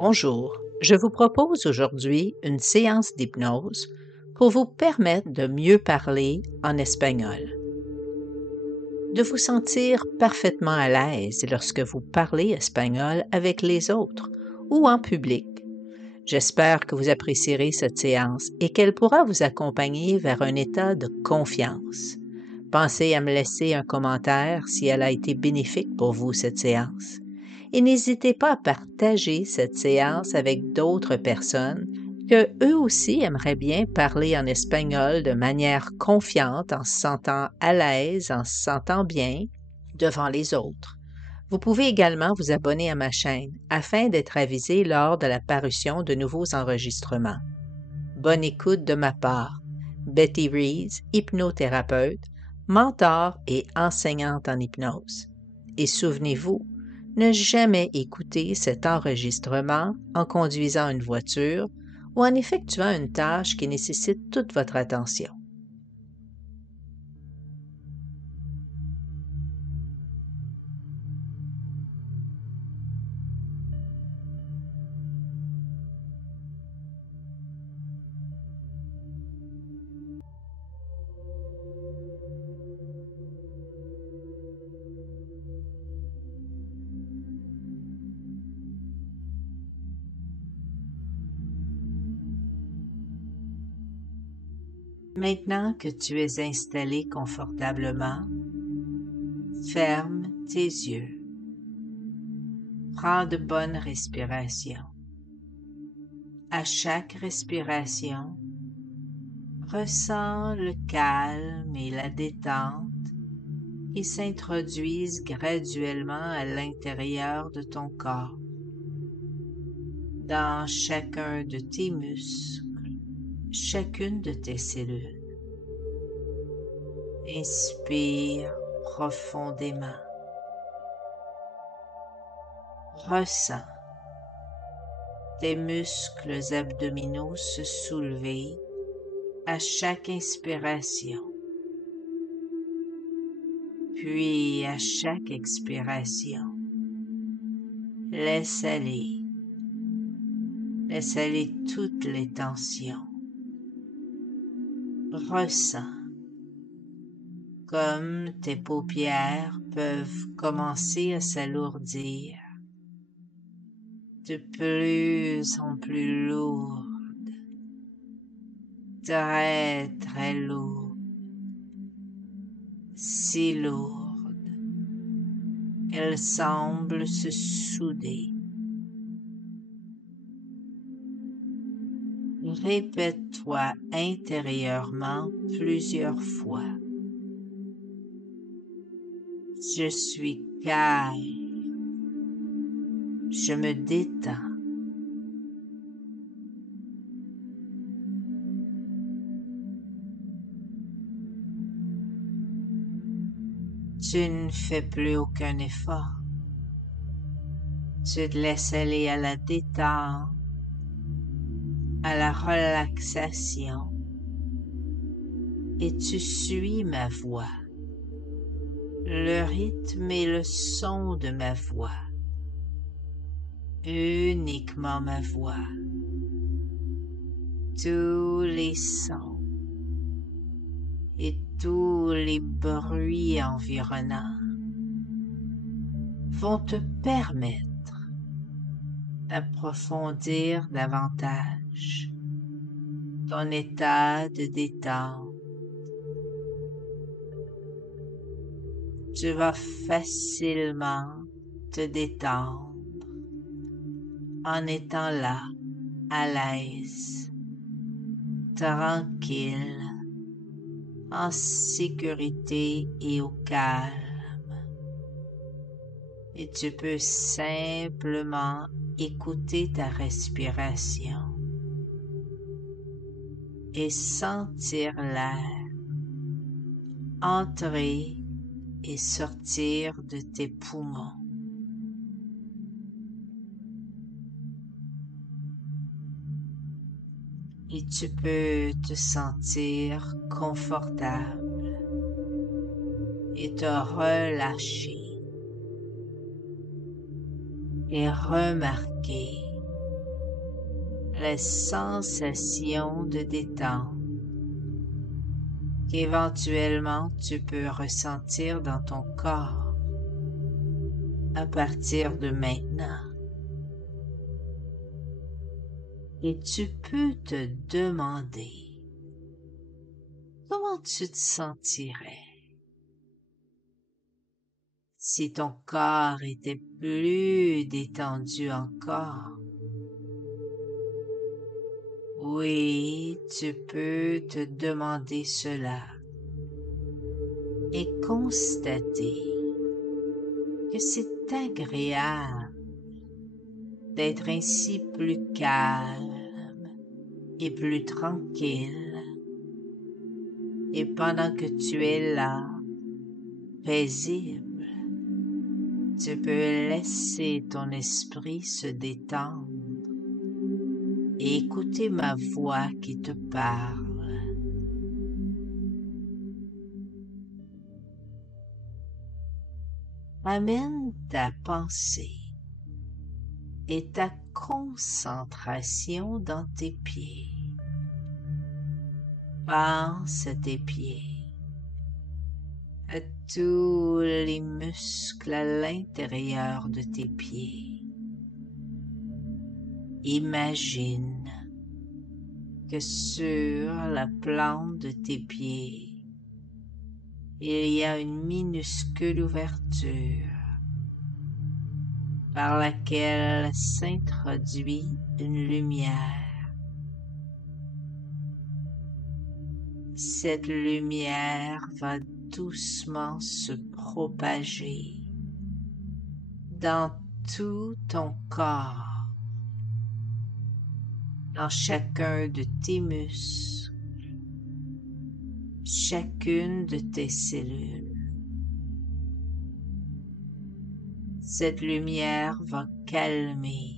Bonjour, je vous propose aujourd'hui une séance d'hypnose pour vous permettre de mieux parler en espagnol, de vous sentir parfaitement à l'aise lorsque vous parlez espagnol avec les autres ou en public. J'espère que vous apprécierez cette séance et qu'elle pourra vous accompagner vers un état de confiance. Pensez à me laisser un commentaire si elle a été bénéfique pour vous, cette séance. Et n'hésitez pas à partager cette séance avec d'autres personnes que eux aussi aimeraient bien parler en espagnol de manière confiante, en se sentant à l'aise, en se sentant bien devant les autres. Vous pouvez également vous abonner à ma chaîne afin d'être avisé lors de la parution de nouveaux enregistrements. Bonne écoute de ma part. Betty Rees, hypnothérapeute, mentor et enseignante en hypnose. Et souvenez-vous, ne jamais écouter cet enregistrement en conduisant une voiture ou en effectuant une tâche qui nécessite toute votre attention. Maintenant que tu es installé confortablement, ferme tes yeux. Prends de bonnes respirations. À chaque respiration, ressens le calme et la détente qui s'introduisent graduellement à l'intérieur de ton corps, dans chacun de tes muscles, chacune de tes cellules. Inspire profondément. Ressens tes muscles abdominaux se soulever à chaque inspiration, puis à chaque expiration. Laisse aller toutes les tensions. Ressens comme tes paupières peuvent commencer à s'alourdir de plus en plus lourdes, très très lourdes, si lourdes qu'elles semblent se souder. Répète-toi intérieurement plusieurs fois. Je suis calme. Je me détends. Tu ne fais plus aucun effort. Tu te laisses aller à la détente, à la relaxation, et tu suis ma voix, le rythme et le son de ma voix, uniquement ma voix, tous les sons et tous les bruits environnants vont te permettre d'approfondir davantage ton état de détente. Tu vas facilement te détendre en étant là, à l'aise, tranquille, en sécurité et au calme. Et tu peux simplement écouter ta respiration et sentir l'air entrer et sortir de tes poumons. Et tu peux te sentir confortable et te relâcher et remarquer les sensations de détente qu'éventuellement tu peux ressentir dans ton corps à partir de maintenant. Et tu peux te demander comment tu te sentirais si ton corps était plus détendu encore. Oui, tu peux te demander cela et constater que c'est agréable d'être ainsi plus calme et plus tranquille. Et pendant que tu es là, paisible, tu peux laisser ton esprit se détendre et écouter ma voix qui te parle. Amène ta pensée et ta concentration dans tes pieds. Pense à tes pieds, à tous les muscles à l'intérieur de tes pieds. Imagine que sur la plante de tes pieds, il y a une minuscule ouverture par laquelle s'introduit une lumière. Cette lumière va doucement se propager dans tout ton corps, dans chacun de tes muscles, chacune de tes cellules. Cette lumière va calmer,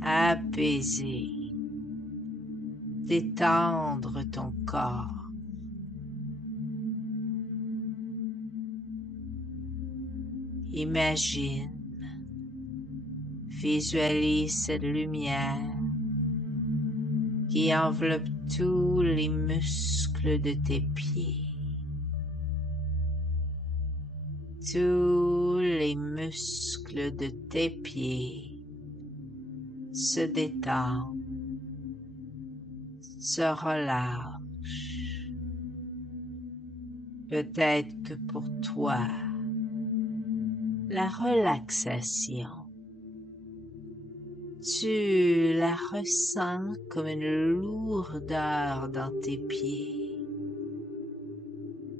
apaiser, détendre ton corps. Imagine, visualise cette lumière qui enveloppe tous les muscles de tes pieds. Tous les muscles de tes pieds se détendent, se relâchent. Peut-être que pour toi, la relaxation, tu la ressens comme une lourdeur dans tes pieds,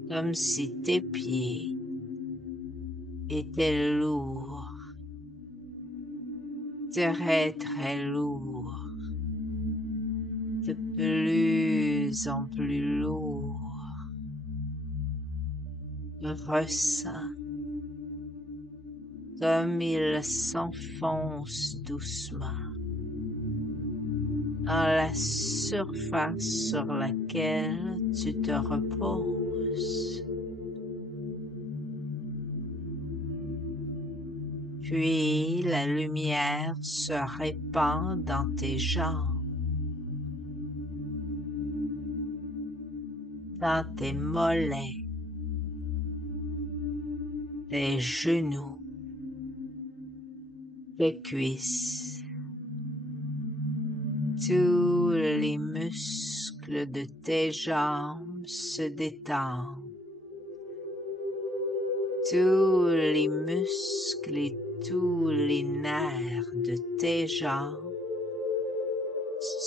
comme si tes pieds étaient lourds, très lourds, de plus en plus lourds. Ressens comme il s'enfonce doucement dans la surface sur laquelle tu te reposes. Puis la lumière se répand dans tes jambes, dans tes mollets, tes genoux, tes cuisses. Tous les muscles de tes jambes se détendent. Tous les muscles et tous les nerfs de tes jambes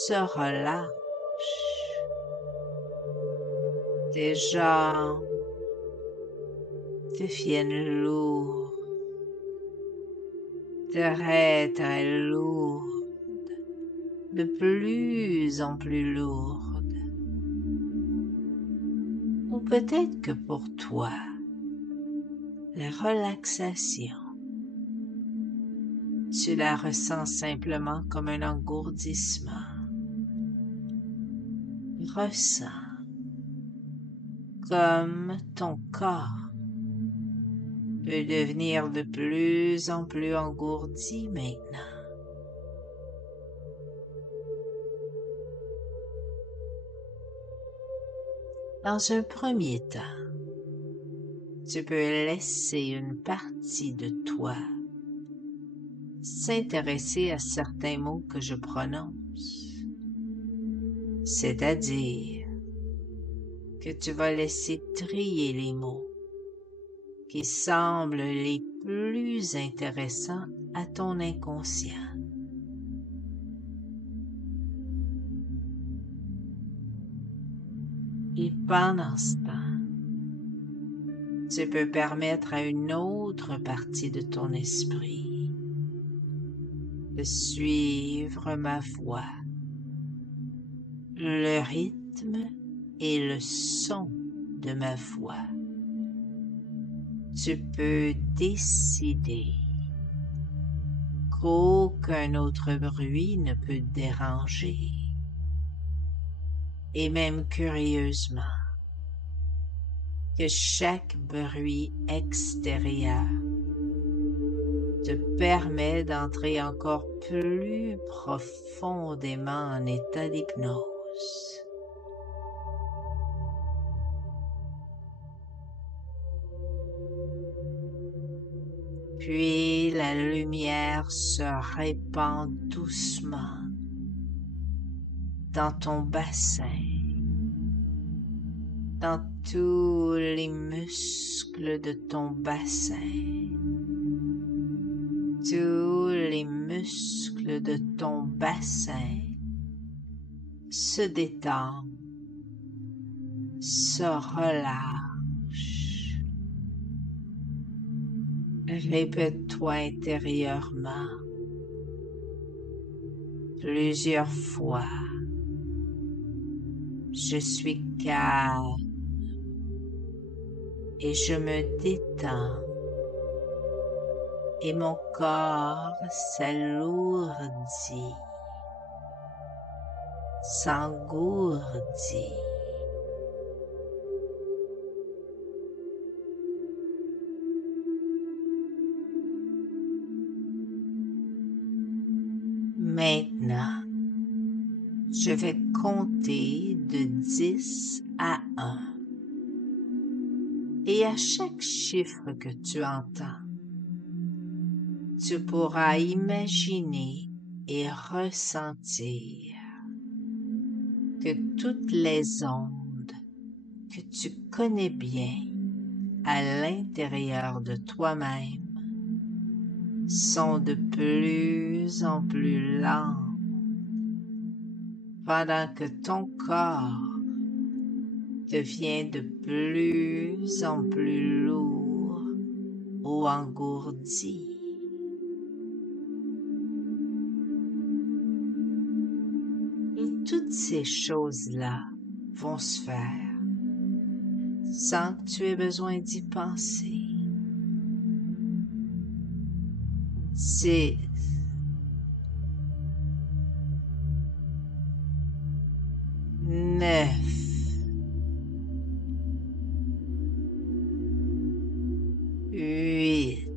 se relâchent. Tes jambes deviennent lourdes, très lourdes, de plus en plus lourdes. Ou peut-être que pour toi, la relaxation, tu la ressens simplement comme un engourdissement. Ressens comme ton corps peut devenir de plus en plus engourdi maintenant. Dans un premier temps, tu peux laisser une partie de toi s'intéresser à certains mots que je prononce, c'est-à-dire que tu vas laisser trier les mots qui semblent les plus intéressants à ton inconscient. Et pendant ce temps, tu peux permettre à une autre partie de ton esprit de suivre ma voix, le rythme et le son de ma voix. Tu peux décider qu'aucun autre bruit ne peut te déranger. Et même curieusement, que chaque bruit extérieur te permet d'entrer encore plus profondément en état d'hypnose. Puis la lumière se répand doucement dans ton bassin, dans tous les muscles de ton bassin. Tous les muscles de ton bassin se détendent, se relâchent. Répète-toi intérieurement plusieurs fois. Je suis calme et je me détends et mon corps s'alourdit, s'engourdit. Maintenant, je vais compter de 10 à 1. Et à chaque chiffre que tu entends, tu pourras imaginer et ressentir que toutes les ondes que tu connais bien à l'intérieur de toi-même sont de plus en plus lentes pendant que ton corps devient de plus en plus lourd ou engourdi. Et toutes ces choses-là vont se faire sans que tu aies besoin d'y penser. 6, 9, 8,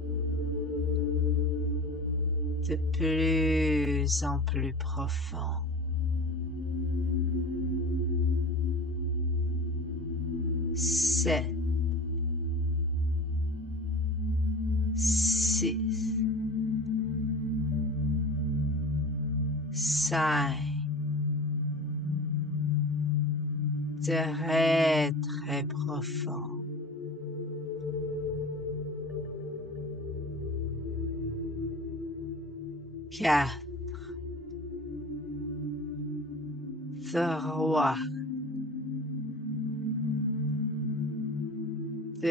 de plus en plus profond. 7, 6, 5, très très profond. 4, 3, 2,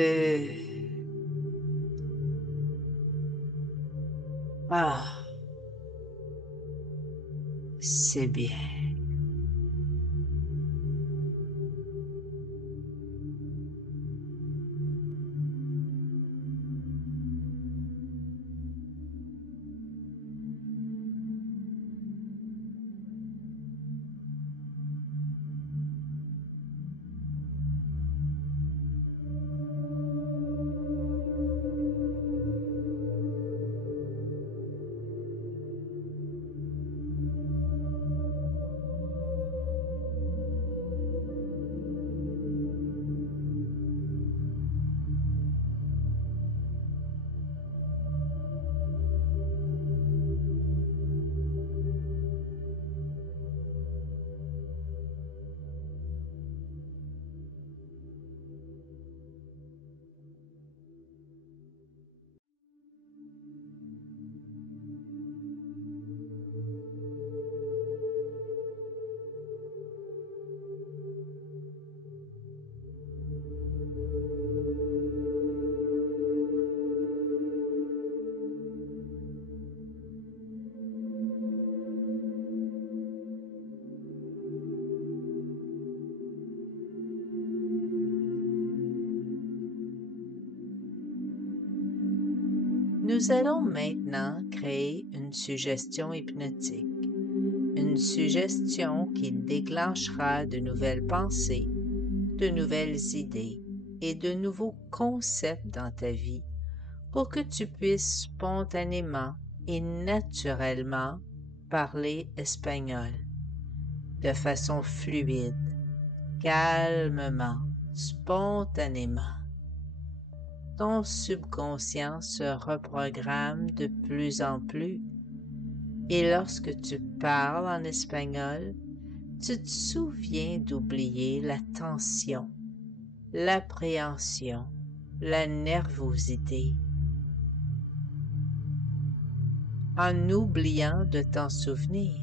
1. C'est bien. Nous allons maintenant créer une suggestion hypnotique, une suggestion qui déclenchera de nouvelles pensées, de nouvelles idées et de nouveaux concepts dans ta vie pour que tu puisses spontanément et naturellement parler espagnol de façon fluide, calmement, spontanément. Ton subconscient se reprogramme de plus en plus et lorsque tu parles en espagnol, tu te souviens d'oublier la tension, l'appréhension, la nervosité. En oubliant de t'en souvenir,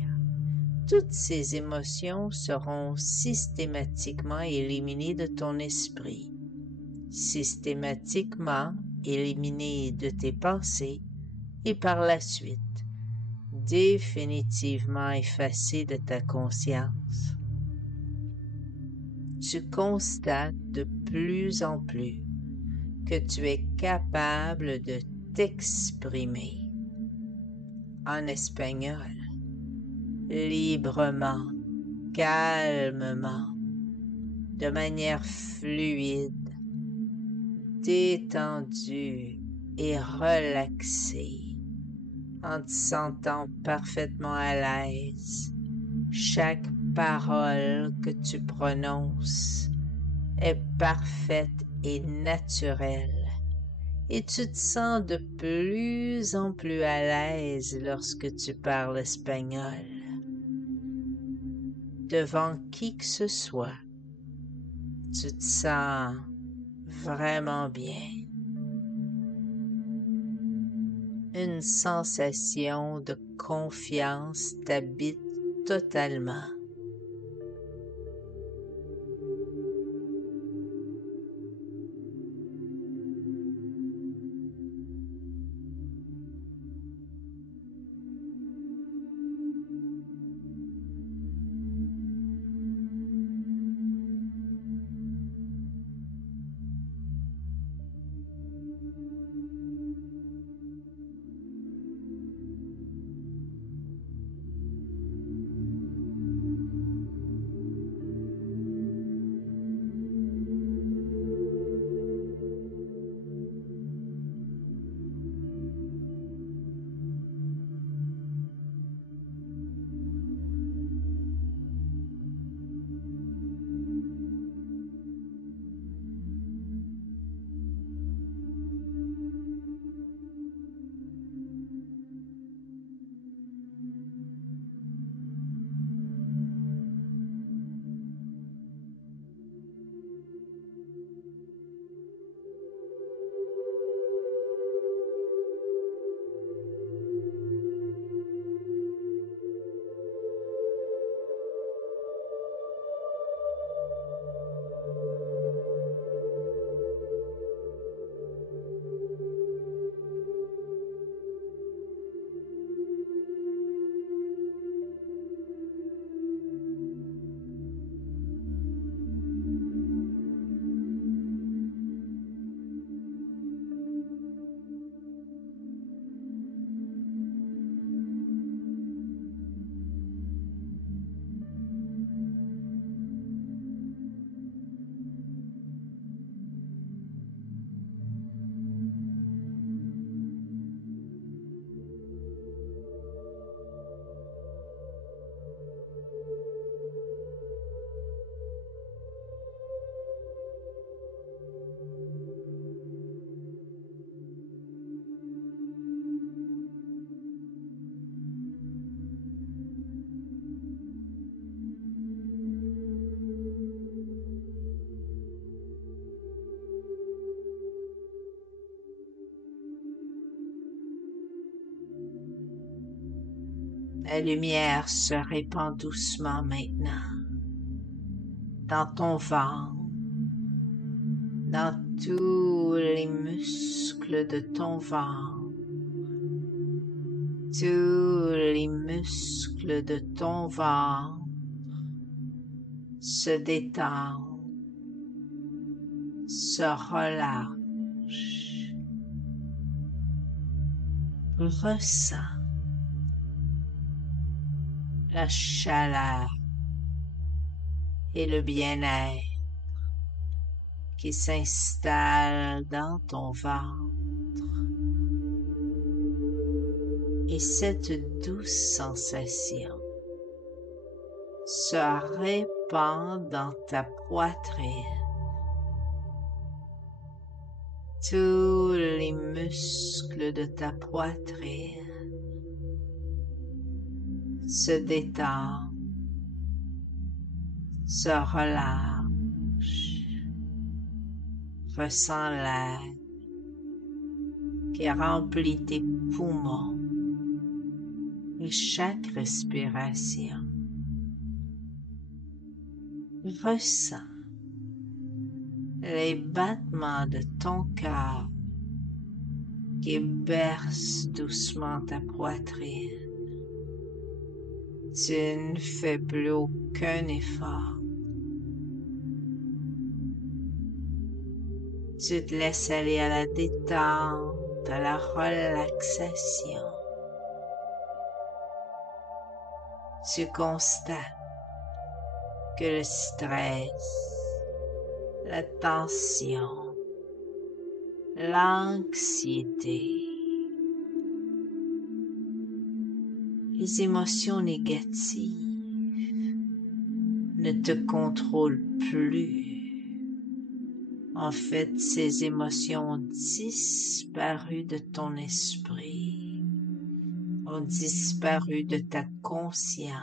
toutes ces émotions seront systématiquement éliminées de ton esprit, systématiquement éliminées de tes pensées et par la suite, définitivement effacées de ta conscience. Tu constates de plus en plus que tu es capable de t'exprimer en espagnol, librement, calmement, de manière fluide, détendue et relaxée, en te sentant parfaitement à l'aise. Chaque parole que tu prononces est parfaite et naturelle. Et tu te sens de plus en plus à l'aise lorsque tu parles espagnol. Devant qui que ce soit, tu te sens vraiment bien. Une sensation de confiance t'habite totalement. La lumière se répand doucement maintenant dans ton ventre, dans tous les muscles de ton ventre, tous les muscles de ton ventre se détendent, se relâchent. Ressens la chaleur et le bien-être qui s'installe dans ton ventre. Et cette douce sensation se répand dans ta poitrine. Tous les muscles de ta poitrine se détendent, se relâchent. Ressens l'air qui remplit tes poumons et chaque respiration. Ressens les battements de ton cœur qui bercent doucement ta poitrine. Tu ne fais plus aucun effort. Tu te laisses aller à la détente, à la relaxation. Tu constates que le stress, la tension, l'anxiété, les émotions négatives ne te contrôlent plus. En fait, ces émotions ont disparu de ton esprit, ont disparu de ta conscience.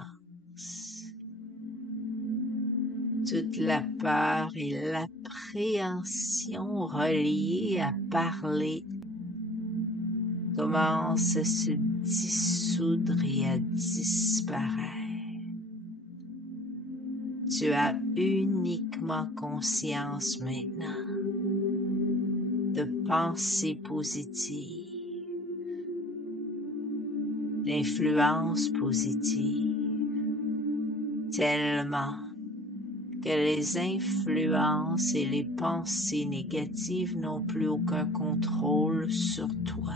Toute la peur et l'appréhension reliées à parler commencent à se dissoudre et à disparaître. Tu as uniquement conscience maintenant de pensées positives, d'influences positives, tellement que les influences et les pensées négatives n'ont plus aucun contrôle sur toi.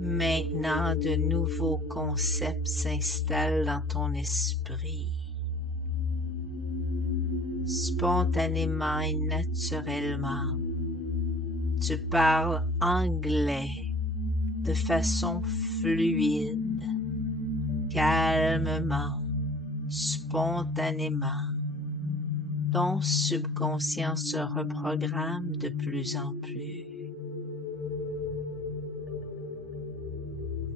Maintenant, de nouveaux concepts s'installent dans ton esprit. Spontanément et naturellement, tu parles anglais de façon fluide, calmement, spontanément. Ton subconscient se reprogramme de plus en plus.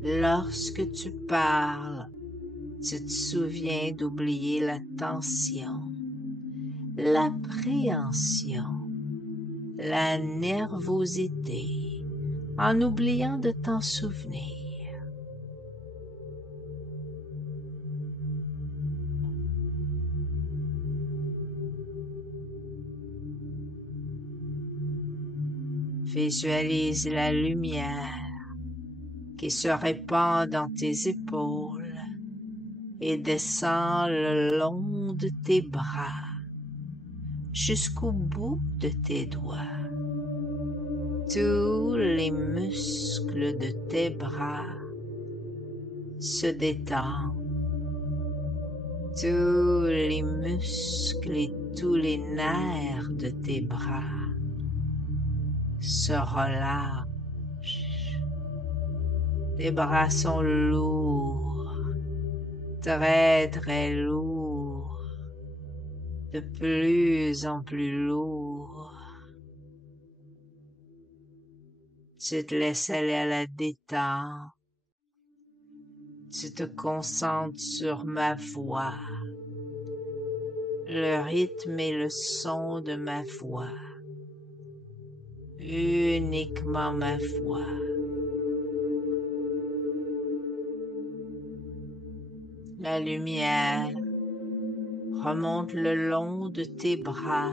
Lorsque tu parles, tu te souviens d'oublier la tension, l'appréhension, la nervosité, en oubliant de t'en souvenir. Visualise la lumière qui se répand dans tes épaules et descend le long de tes bras jusqu'au bout de tes doigts. Tous les muscles de tes bras se détendent. Tous les muscles et tous les nerfs de tes bras se relâchent. Tes bras sont lourds, très très lourds, de plus en plus lourds. Tu te laisses aller à la détente. Tu te concentres sur ma voix, le rythme et le son de ma voix, uniquement ma voix. La lumière remonte le long de tes bras,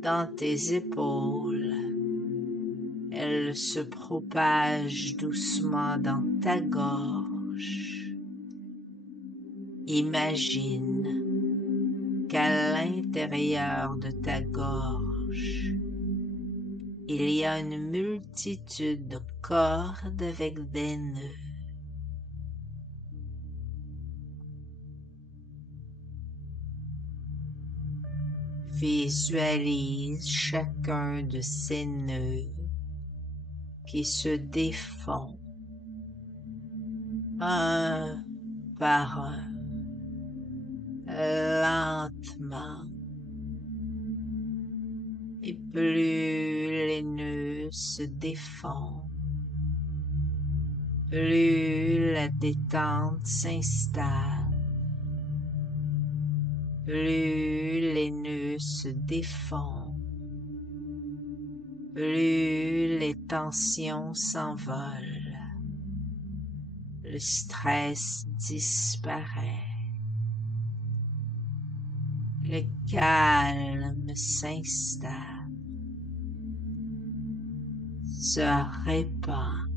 dans tes épaules. Elle elle se propage doucement dans ta gorge. Imagine qu'à l'intérieur de ta gorge, il y a une multitude de cordes avec des nœuds. Visualise chacun de ces nœuds qui se défont un par un, lentement. Et plus les nœuds se défont, plus la détente s'installe. Plus les nœuds se défont, plus les tensions s'envolent, le stress disparaît, le calme s'installe, se répand,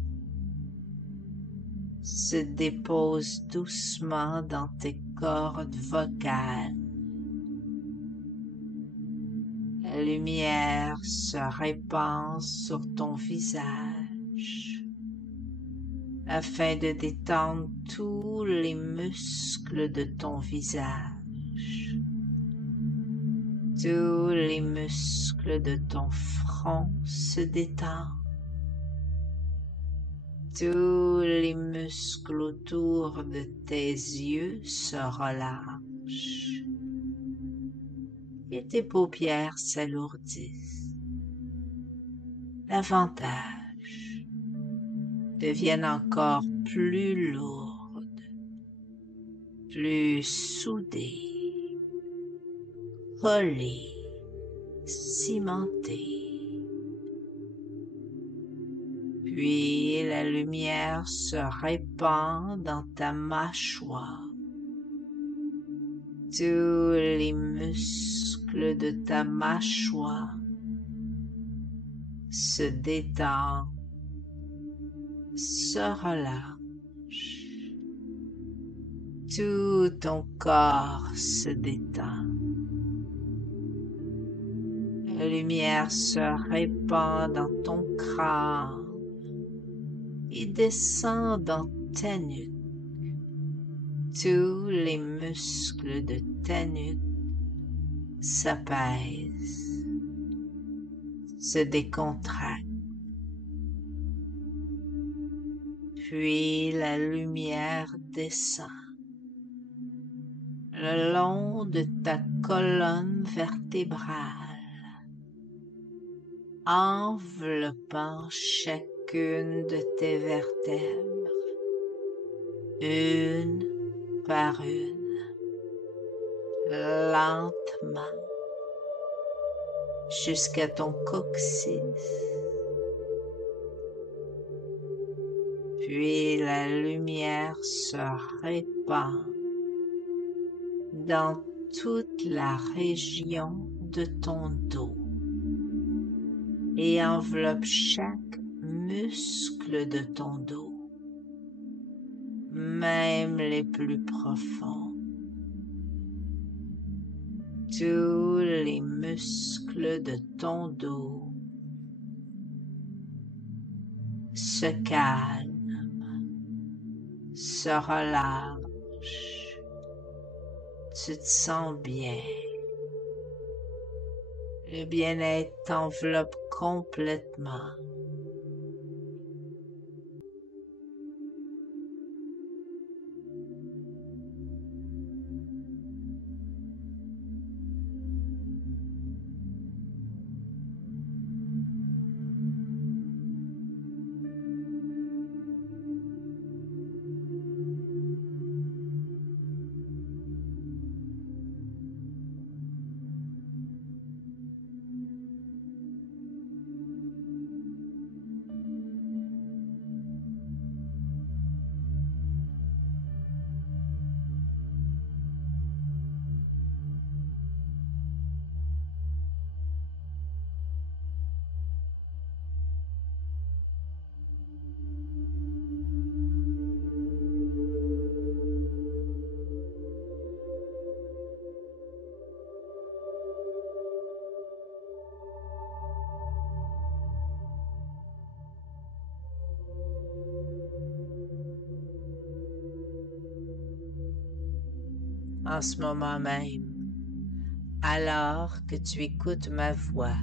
se dépose doucement dans tes cordes vocales. La lumière se répand sur ton visage afin de détendre tous les muscles de ton visage, tous les muscles de ton front se détendent, tous les muscles autour de tes yeux se relâchent. Et tes paupières s'alourdissent. Davantage deviennent encore plus lourdes, plus soudées, collées, cimentées. Puis la lumière se répand dans ta mâchoire. Tous les muscles de ta mâchoire se détendent, se relâchent. Tout ton corps se détend. La lumière se répand dans ton crâne et descend dans ta nuque. Tous les muscles de ta nuque s'apaisent, se décontractent. Puis la lumière descend le long de ta colonne vertébrale, enveloppant chacune de tes vertèbres, une par une, lentement, jusqu'à ton coccyx. Puis la lumière se répand dans toute la région de ton dos et enveloppe chaque muscle de ton dos, même les plus profonds. Tous les muscles de ton dos se calment, se relâchent. Tu te sens bien. Le bien-être t'enveloppe complètement. en ce moment même, alors que tu écoutes ma voix.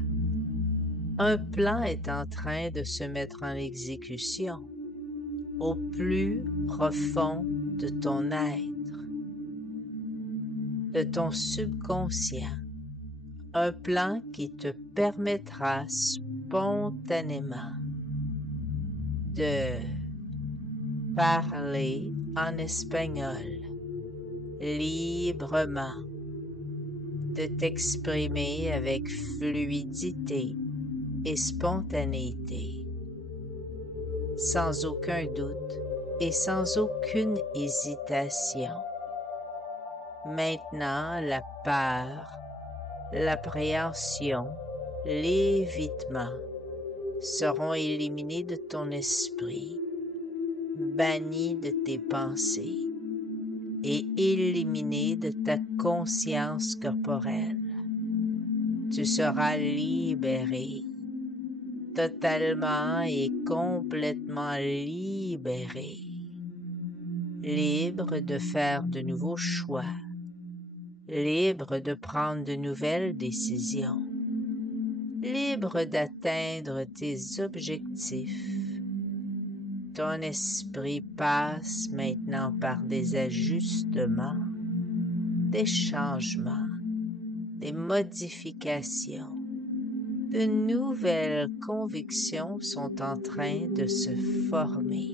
Un plan est en train de se mettre en exécution au plus profond de ton être, de ton subconscient. Un plan qui te permettra spontanément de parler en espagnol librement, de t'exprimer avec fluidité et spontanéité, sans aucun doute et sans aucune hésitation. Maintenant, la peur, l'appréhension, l'évitement seront éliminés de ton esprit, bannis de tes pensées et éliminés de ta conscience corporelle. Tu seras libéré, totalement et complètement libéré, libre de faire de nouveaux choix, libre de prendre de nouvelles décisions, libre d'atteindre tes objectifs. Ton esprit passe maintenant par des ajustements, des changements, des modifications. De nouvelles convictions sont en train de se former.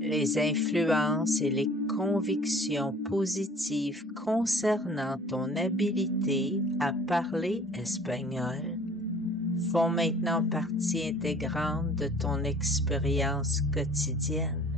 Les influences et les convictions positives concernant ton habilité à parler espagnol font maintenant partie intégrante de ton expérience quotidienne.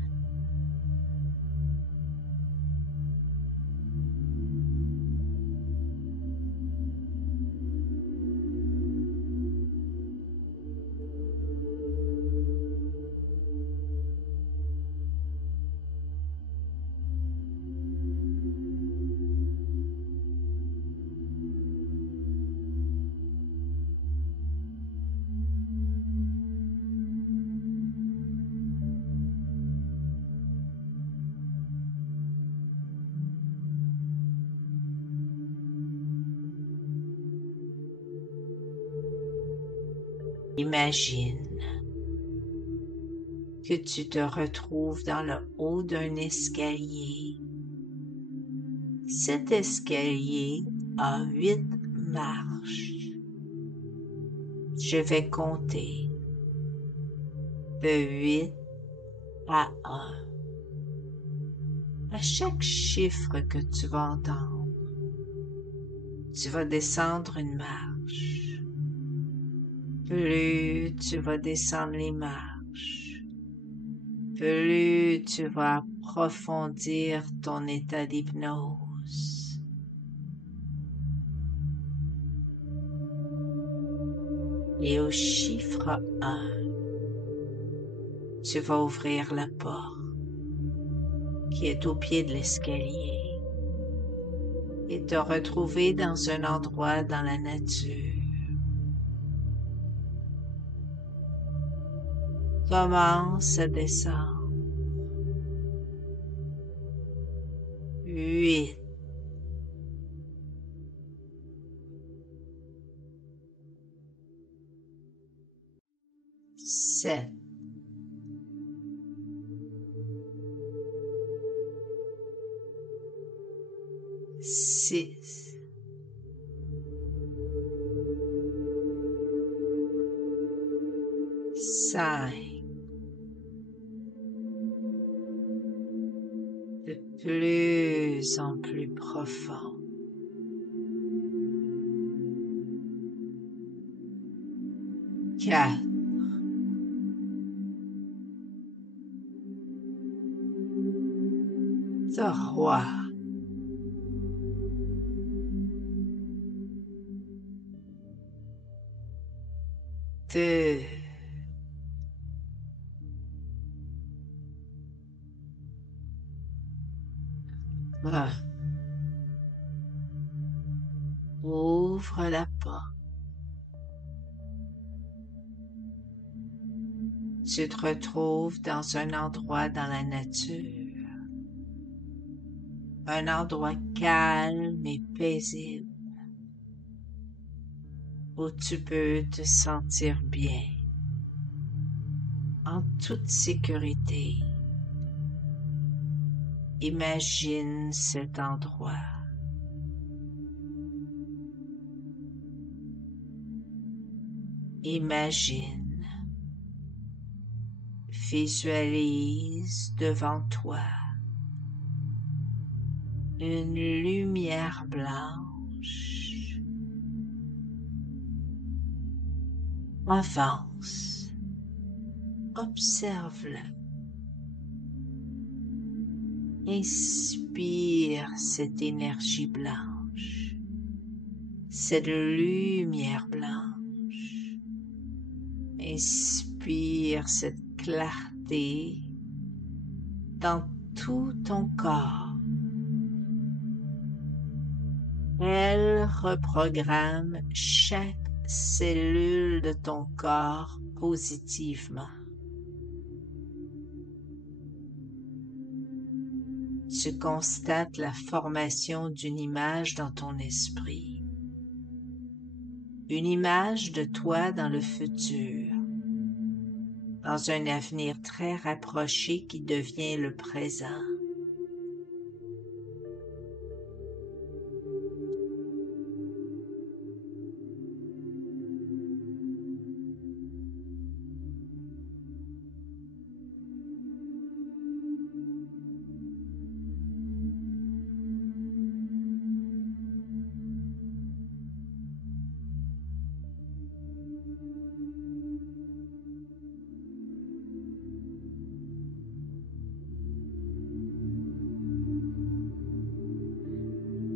Imagine que tu te retrouves dans le haut d'un escalier. Cet escalier a 8 marches. Je vais compter de 8 à 1. À chaque chiffre que tu vas entendre, tu vas descendre une marche. Plus tu vas descendre les marches, plus tu vas approfondir ton état d'hypnose. Et au chiffre 1, tu vas ouvrir la porte qui est au pied de l'escalier et te retrouver dans un endroit dans la nature. Commence à descendre. 8. 7. 6. 5. De plus en plus profond. 4. 3. 2. 1. Ouvre la porte. Tu te retrouves dans un endroit dans la nature, un endroit calme et paisible où tu peux te sentir bien, en toute sécurité. Imagine cet endroit. Imagine, visualise devant toi une lumière blanche. Avance, observe-la. Inspire cette énergie blanche, cette lumière blanche. Inspire cette clarté dans tout ton corps. Elle reprogramme chaque cellule de ton corps positivement. Tu constates la formation d'une image dans ton esprit. Une image de toi dans le futur, dans un avenir très rapproché qui devient le présent.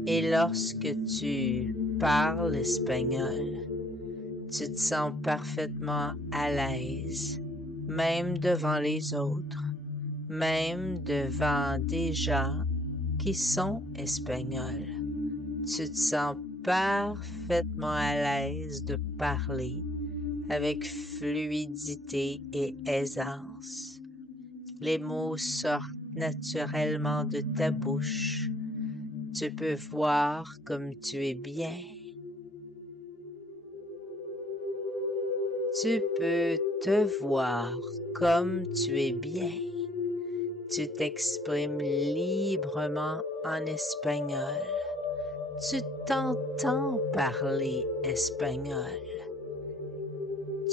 Et lorsque tu parles espagnol, tu te sens parfaitement à l'aise, même devant les autres, même devant des gens qui sont espagnols. Tu te sens parfaitement à l'aise de parler avec fluidité et aisance. Les mots sortent naturellement de ta bouche. Tu peux voir comme tu es bien. Tu peux te voir comme tu es bien. Tu t'exprimes librement en espagnol. Tu t'entends parler espagnol.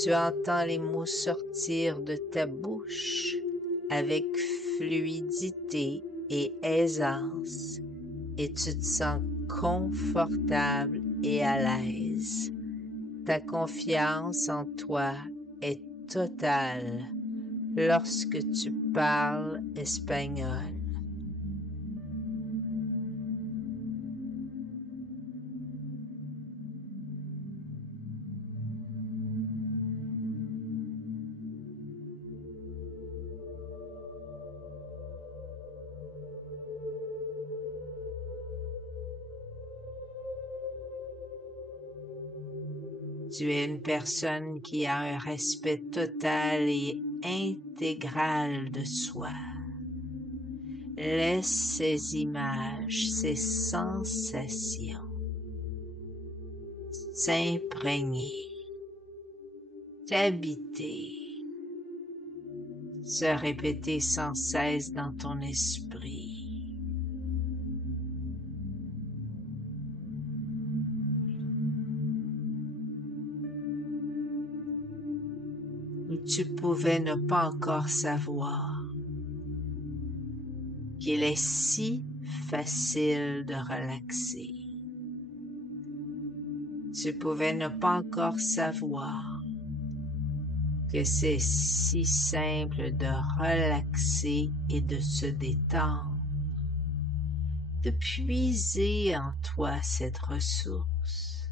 Tu entends les mots sortir de ta bouche avec fluidité et aisance et tu te sens confortable et à l'aise. Ta confiance en toi est totale lorsque tu parles espagnol. Tu es une personne qui a un respect total et intégral de soi. Laisse ces images, ces sensations s'imprégner, t'habiter, se répéter sans cesse dans ton esprit. Tu pouvais ne pas encore savoir qu'il est si facile de relaxer. Tu pouvais ne pas encore savoir que c'est si simple de relaxer et de se détendre, de puiser en toi cette ressource,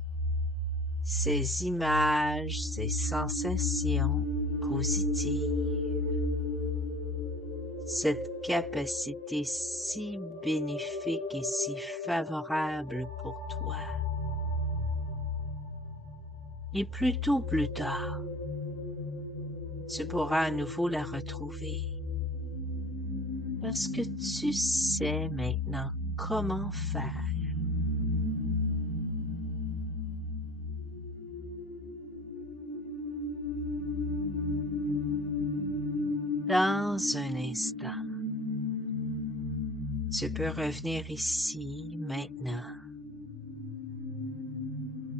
ces images, ces sensations positives, cette capacité si bénéfique et si favorable pour toi. Et plus tard, tu pourras à nouveau la retrouver. Parce que tu sais maintenant comment faire. Dans un instant, tu peux revenir ici maintenant,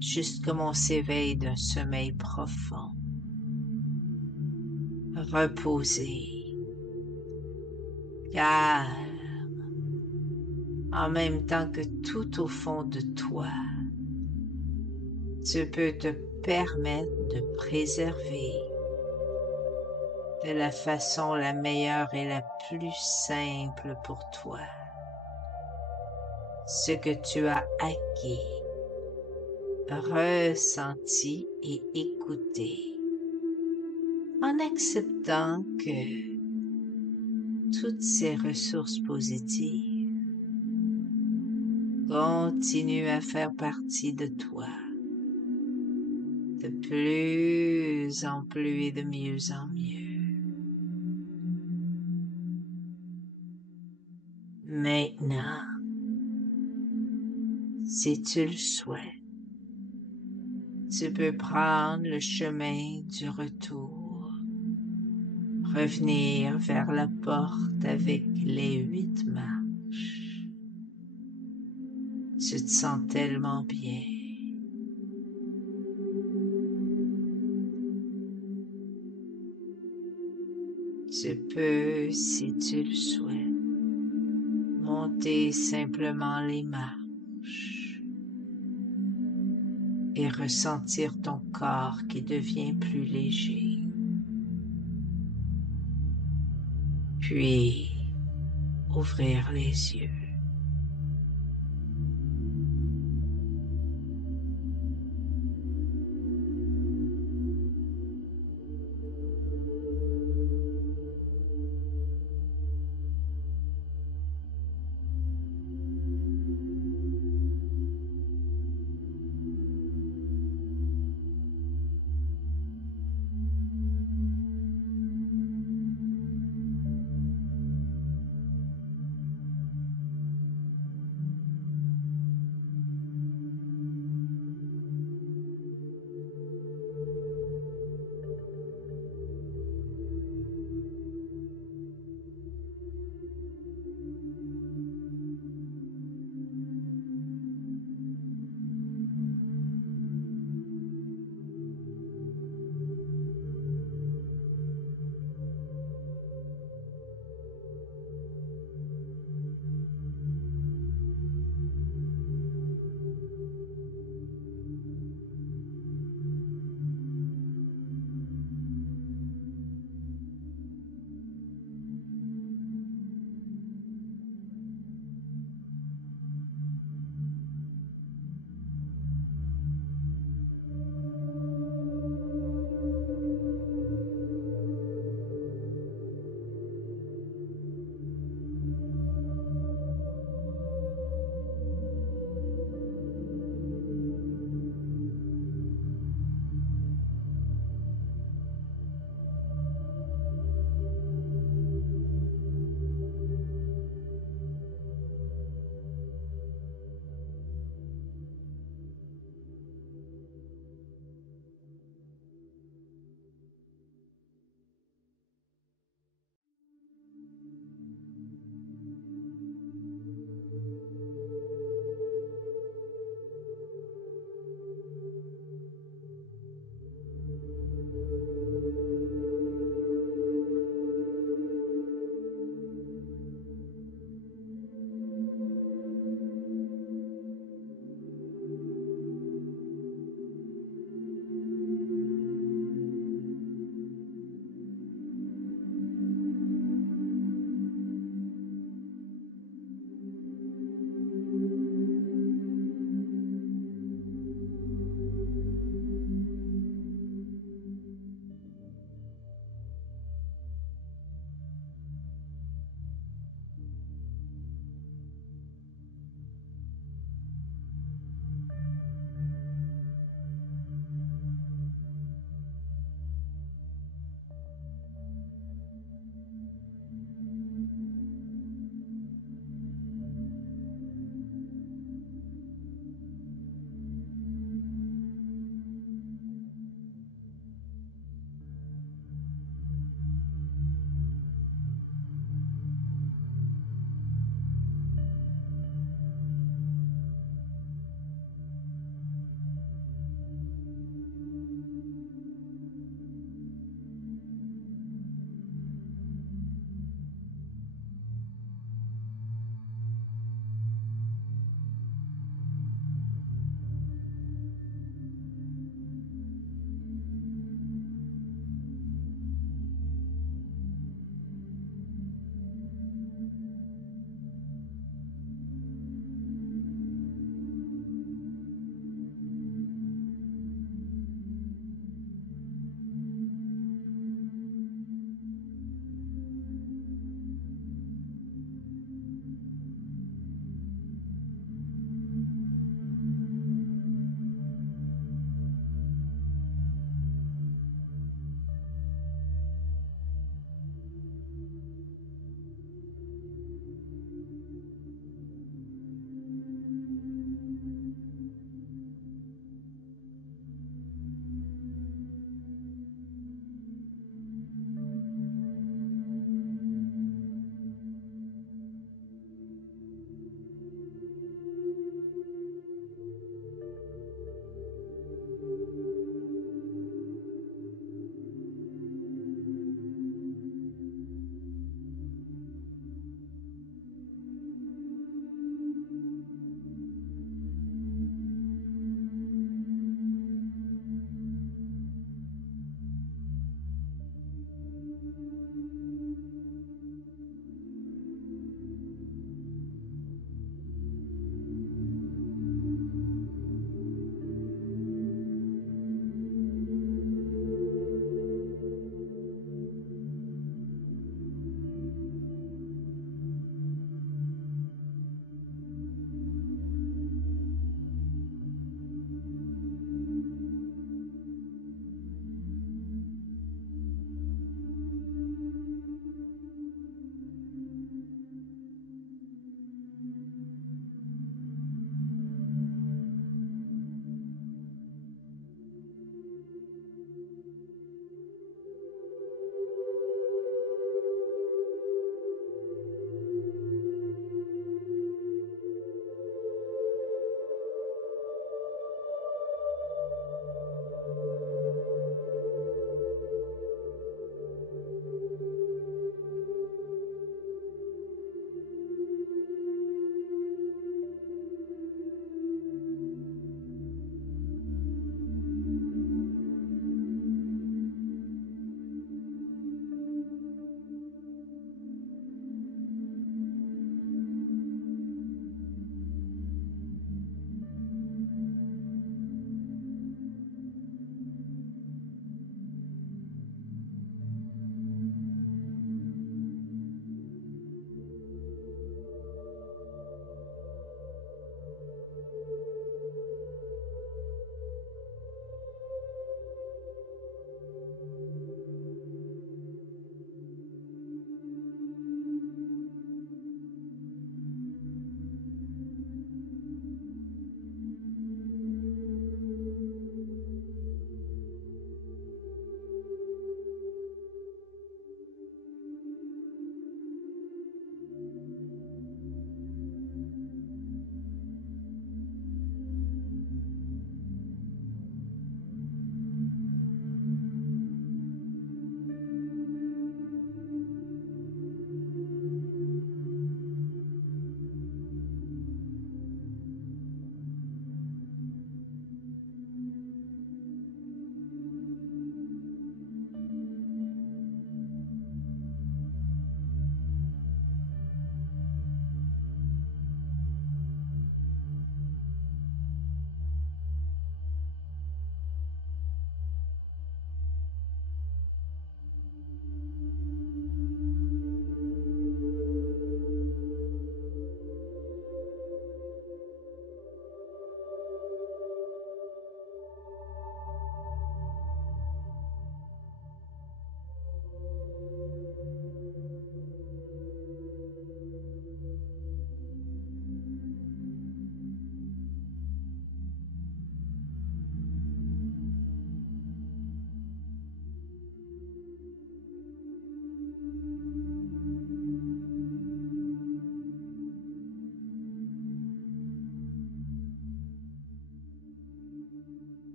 juste comme on s'éveille d'un sommeil profond, reposé, calme, en même temps que tout au fond de toi, tu peux te permettre de préserver de la façon la meilleure et la plus simple pour toi ce que tu as acquis, ressenti et écouté, en acceptant que toutes ces ressources positives continuent à faire partie de toi de plus en plus et de mieux en mieux. Maintenant, si tu le souhaites, tu peux prendre le chemin du retour, revenir vers la porte avec les 8 marches. Tu te sens tellement bien. Tu peux, si tu le souhaites, monter simplement les marches et ressentir ton corps qui devient plus léger. Puis, ouvrir les yeux.